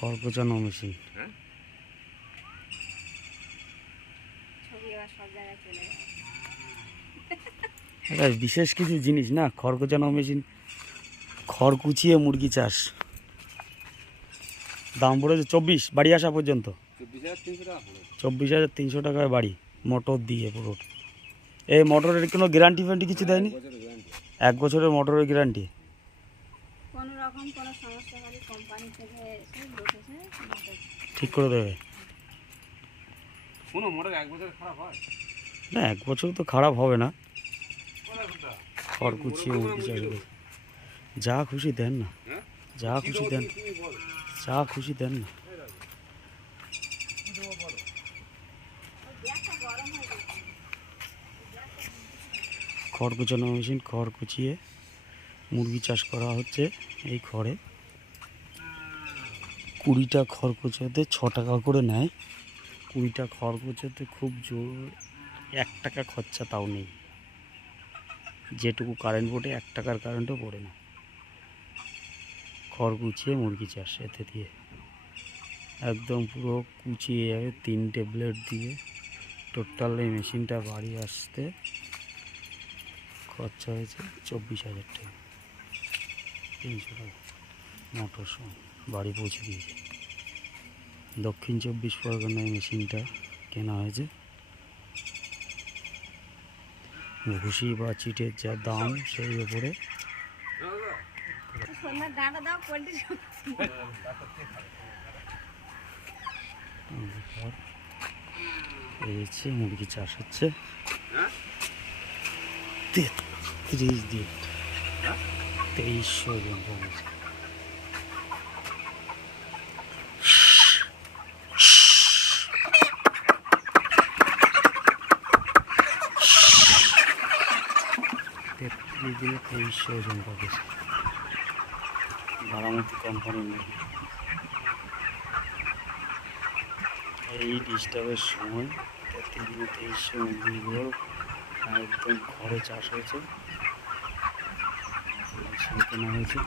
খড় মেশিন। এটা বিশেষ কিছু জিনিস না, খড় কোচানো মেশিন। খড় কুচিয়ে মুরগি চাষ। দাম পড়েছে 24, বাড়ি আসা পর্যন্ত 24,300 টাকায় বাড়ি, মোটর দিয়ে পুরো। এই মোটরের কোনো গ্যারান্টি ফ্যারান্টি কিছু দেয়নি? 1 বছরের মোটরের গ্যারান্টি। ঠিক করে দেবে না, 1 বছর তো খারাপ হবে না। খড় কুচিয়ে মুরগি চাষ করে যা খুশি দেন না, যা খুশি দেন, যা খুশি দেন না। খড় কুচানো মেশিন, খড় কুচিয়ে মুরগি চাষ করা হচ্ছে। এই খড়ে 20টা খড় কুচাতে 6 টাকা করে নেয়। 20টা খড় কুচাতে খুব জোর 1 টাকা খরচা, তাও নেই। যেটুকু কারেন্ট পড়ে 1 টাকার কারেন্টও পড়ে না। খড় কুচিয়ে মুরগি চাষ এতে দিয়ে একদম পুরো কুচিয়ে যাবে 3টে ব্লেড দিয়ে। টোটাল এই মেশিনটা বাড়ি আসতে খরচা হয়েছে 24,000 টাকা, 300 টাকা মোটর সহ বাড়ি পৌঁছে দিয়েছে। দক্ষিণ 24 পরগনায় মেশিনটা কেনা হয়েছে। ভুসি বা চিটের যা দাম সেই উপরে মুরগি চাষ হচ্ছে। 33 দিন 2300 জন কমেছে। দিনে 2300 জন কমেছে। বারামতি কোম্পানির নাকি এই ডিস্টার্বের সময় 2300 মুরগিগুলো একদম ঘরে চাষ হয়েছে, কেনা হয়েছে।